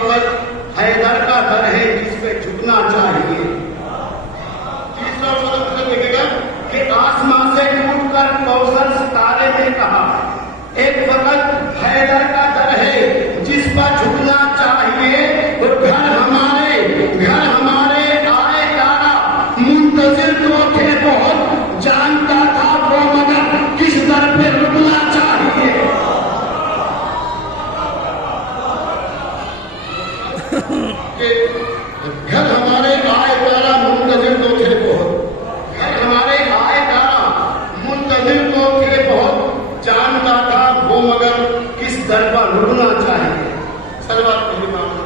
फकत हैदर का दर है जिस पे झुकना चाहिए। तीसरा शब्द लिखेगा कि आसमां से टूटकर कौसर सितारे ने कहा, एक फकत हैदर का दर है जिस पर झुकना चाहिए। और घर हमारे आए तारा, मुंतजिर तो थे बहुत, जानता था वो मगर किस दर पे रुकना चाहिए। घर हमारे आए तारा, मुंतजिर तो थे बहुत, घर हमारे आए तारा, मुंतजिर तो थे बहुत, जानता था वो मगर किस दर पर रुकना चाहिए। सलवात पहली बात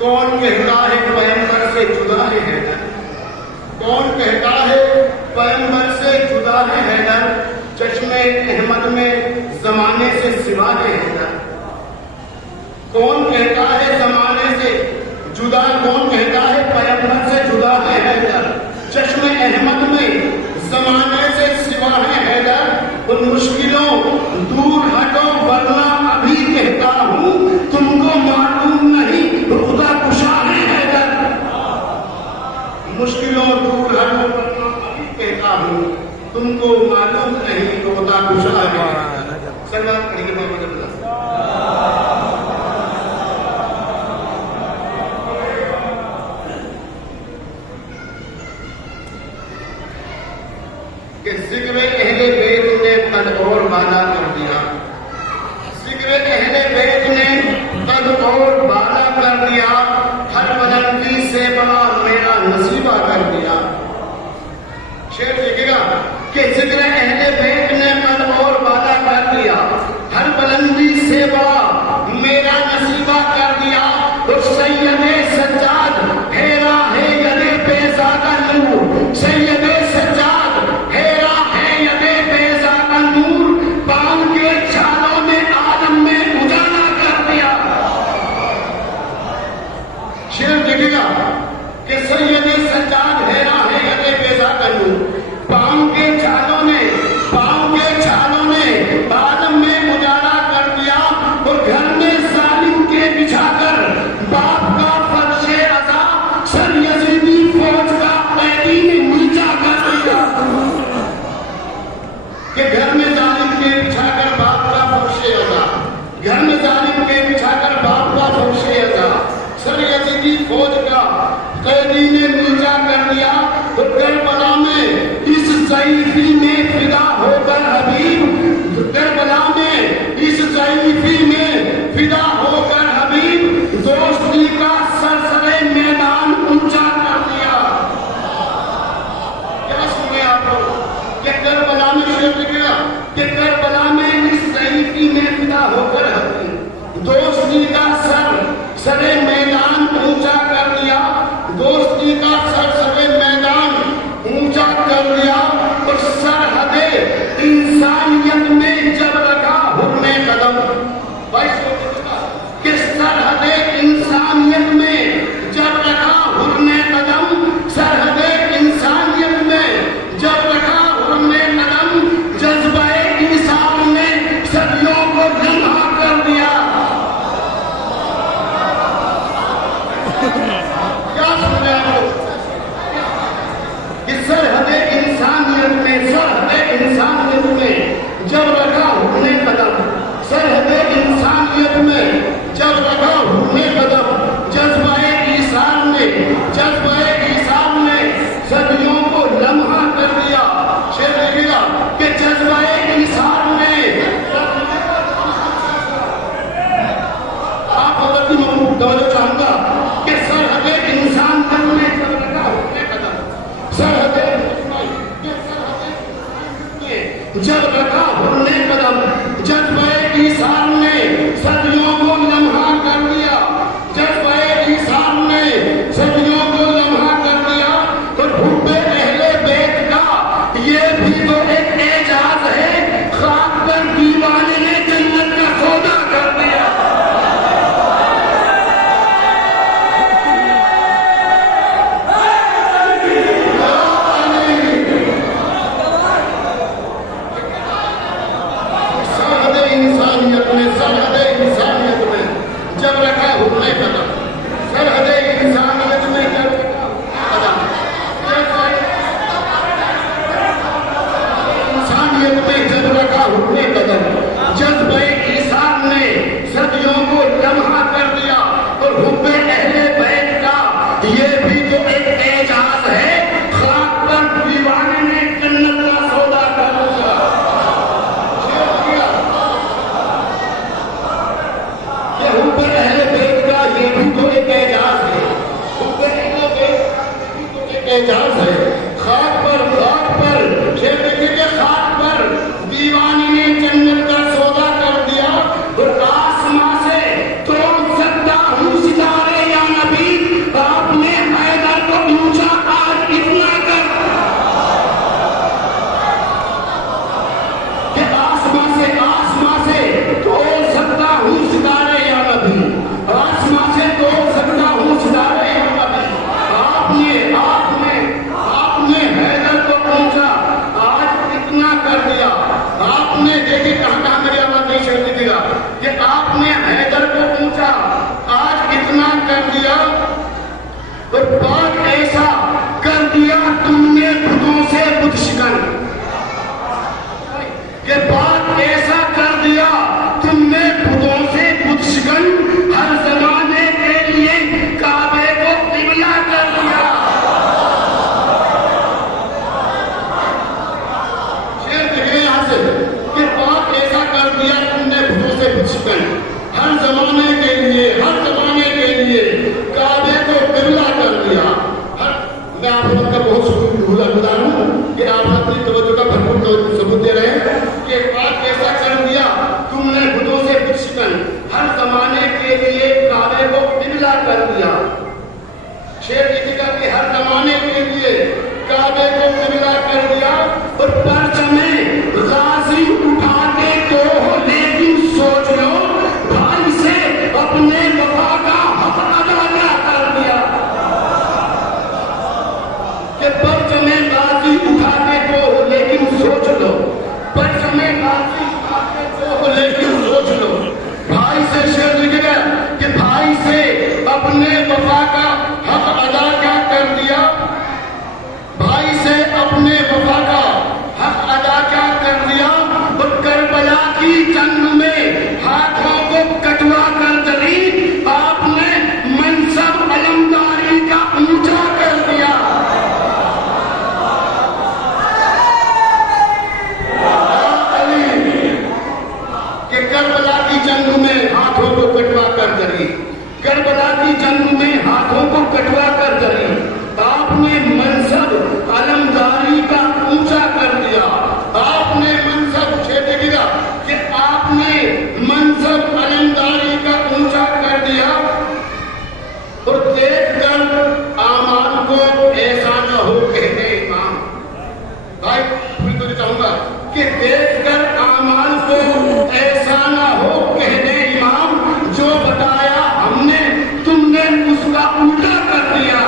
कौन कहता है पैगंबर से जुदा है हैदर? कौन कहता है पैगंबर से जुदा है हैदर? चश्मे अहमद में जमाने से सिवा है हैदर। कौन कहता है जमाने से जुदा, कौन कहता है पैगंबर से जुदा है हैदर? चश्मे अहमद में जमाने से सिवा है हैदर। उन मुश्किलों दूर हटो वरना अभी कहता हूं, तुमको मालूम नहीं खुदा कुशा है हैदर। मुश्किलों दूर हटो वरना अभी कहता हूं, तुमको मालूम नहीं खुदा कुशा है। सलाम करेंगे मोहम्मद कि जिक्र अहले बैत ने कद और बाला कर दिया। जिक्र अहले बैत ने कद और बाला कर दिया, हर बुलंदी से बड़ा मेरा नसीबा कर दिया। शेर देखिएगा कि जिक्र अहले बैत ने कद और बाला कर दिया, हर बुलंदी से बड़ा मेरा नसीबा कर दिया। और सैयदे सज्जाद हेरा है यदे बेजा का नूर, सैयदे सज्जाद हेरा है यदे बेजा का नूर, पाँव के छालों ने आलम में उजाला कर दिया। शेर देखिएगा कि सैयदे सज्जाद हेरा है यदे बेजा का नूर, पाँव के छालों ने आलम में उजाला कर दिया। और घर में जालिम के बिछाकर बाप का फर्शे अज़ा, सर यजीदी फौज का कैदी ने नीचा कर दिया। कि घर में जालिम के बिछाकर बाप का फर्शे अज़ा, घर में जालिम के बिछाकर बाप का फर्शे अज़ा, सर यजीदी फौज का कैदी ने नीचा कर दिया। तो करबला में इस ज़ईफ़ी में फिदा होकर हबीब, करबला में इस ज़ईफ़ी में फिदा होकर हबीब, दोस्ती का सरसरे मैदान ऊंचा कर दिया। क्या सुने आप लोग कि करबला में शेर गया कि करबला में इस ज़ईफ़ी में फिदा होकर हबीब, दोस्ती का सरसरे मैदान ऊंचा कर दिया। दोस्ती का सरसरे मैदान ऊंचा कर दिया। और सरहदे इंसानियत में जब रखा हुर्ने कदम, कि सरहदे इंसानियत में जब रखा हुर्ने कदम, सरहदे इंसानियत में जब रखा हुर्ने कदम, जज्बे इंसान ने सदियों को लम्हा कर दिया। क्या सुन रहे हो कि सरहदे इंसानियत में जब रखा हुर्ने कदम, सरहदे इंसानियत में जब रखा हुर्ने कदम, जज्बे ईसान ने सदियों को लम्हा कर दिया। शेर देखिएगा कि जज्बे ईसान ने, आप हज़रत महमूद तवज्जो चाहूंगा कि सरहदे इंसानियत में जब रखा हुर्ने कदम, सरहदे जब रखा हुर्ने कदम, जज्बे ईसान ने सदियों को लम्हा कर दिया। जज्बे ईसान ने सदियों को लम्हा कर दिया। तो हुब्बे अहले बैत का ये भी तो एक एजाज है, खाक पर दीवाने ने जन्नत का सौदा कर दिया। ये भी तो एक एजाज है, खाक पर दीवाने ने जन्नत का सौदा कर लिया। ये ऊपर अहले बैत का ये भी तो एक एजाज है, ऊपर अहले बैत का ये भी तो एक एजाज है। खाक पर शेर देखिए, खाक पर दीवाने ने जन्नत का सौदा कर दिया। और आसमां से तोड़ सकता हूँ सितारे या नबी, आपने हैदर को ऊंचा आज इतना कर कि आसमां से तोड़ सकता हूँ सितारे या नबी, आसमां से तोड़ सकता हूँ सितारे या नबी। आपने हैदर को ऊंचा आज इतना कर दिया। आपने देखिए कहाँ मेरी आवाज नहीं छोड़ दीजिएगा कि आपने हैदर को ऊंचा आज इतना कर दिया। और बात ऐसा कर दिया तुमने बुतों से बुत शिकन, ये बात ऐसा कर दिया तुमने बुतों से बुत शिकन, हर जमाने के लिए काबे को किबला कर दिया। शेर देखिए यहां से कि बात ऐसा कर दिया तुमने बुतों से बुत शिकन, हर जमाने के लिए काबे को किबला कर दिया। मैं आप लोगों का बहुत शुक्रगुजार हूं कि आप अपनी तवज्जो का भरपूर सबूत दे रहे हैं कि बात ऐसा कर दिया तुमने बुतों से बुत शिकन, हर जमाने के लिए काबे को किबला कर दिया। शेर देखिएगा कि हर जमाने के लिए काबे को किबला कर दिया। और परचमे गाजी उठा के तो हो, लेकिन सोच लो भाई से अपने वफा का हक अदा क्या कर दिया। कि परचमे गाजी उठा के तो हो, लेकिन सोच लो, परचमे गाजी उठा के तो हो, लेकिन सोच लो भाई से। शेर लिखेगा कि भाई से अपने वफा का हक अदा क्या कर दिया, भाई से अपने वफा का हक अदा क्या कर दिया। और करबला की जंग में हाथों को कटवा कर चली, आपने मनसब अलमदारी का ऊंचा कर दिया। कि करबला की जंग में हाथों को कटवा कर चली, करबला की जंग में हाथों को कटवा कर चली, आपने मनसब अलमदारी का ऊंचा कर दिया। आपने मनसब देखिएगा कि आपने मनसब अलमदारी का ऊंचा कर दिया। और देखकर आमान को ऐसा न हो कहने इमाम, भाई फिर तो चाहूंगा कि देखकर आमान को ऐसा न हो कहने इमाम, जो बताया हमने तुमने उसका उल्टा कर दिया।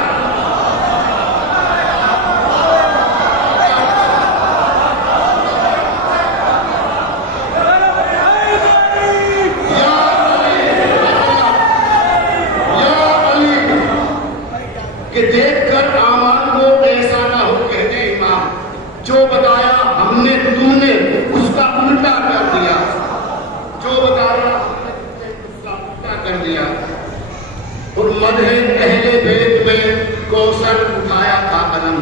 कि देखकर आमान को ऐसा ना हो कहने इमाम, जो बताया हमने तुमने उसका उल्टा कर दिया, जो बताया हमने उसका उल्टा कर दिया। और मदहे अहले बैत में कौसर उठाया था कलम,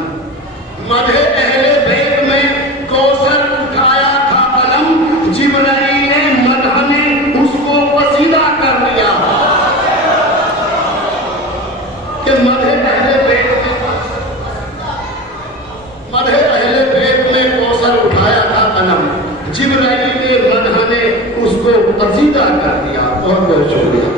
मदहे अहले बैत में कौसर उठाया था कलम, जिब्राईल ने मदह ने उसको वसीला कर दिया। कि मदहे अहले बैत में कौसर उठाया था कलम, जिब्राईल ने मदह ने उसको वसीला कर दिया। बहुत बहुत शुक्रिया।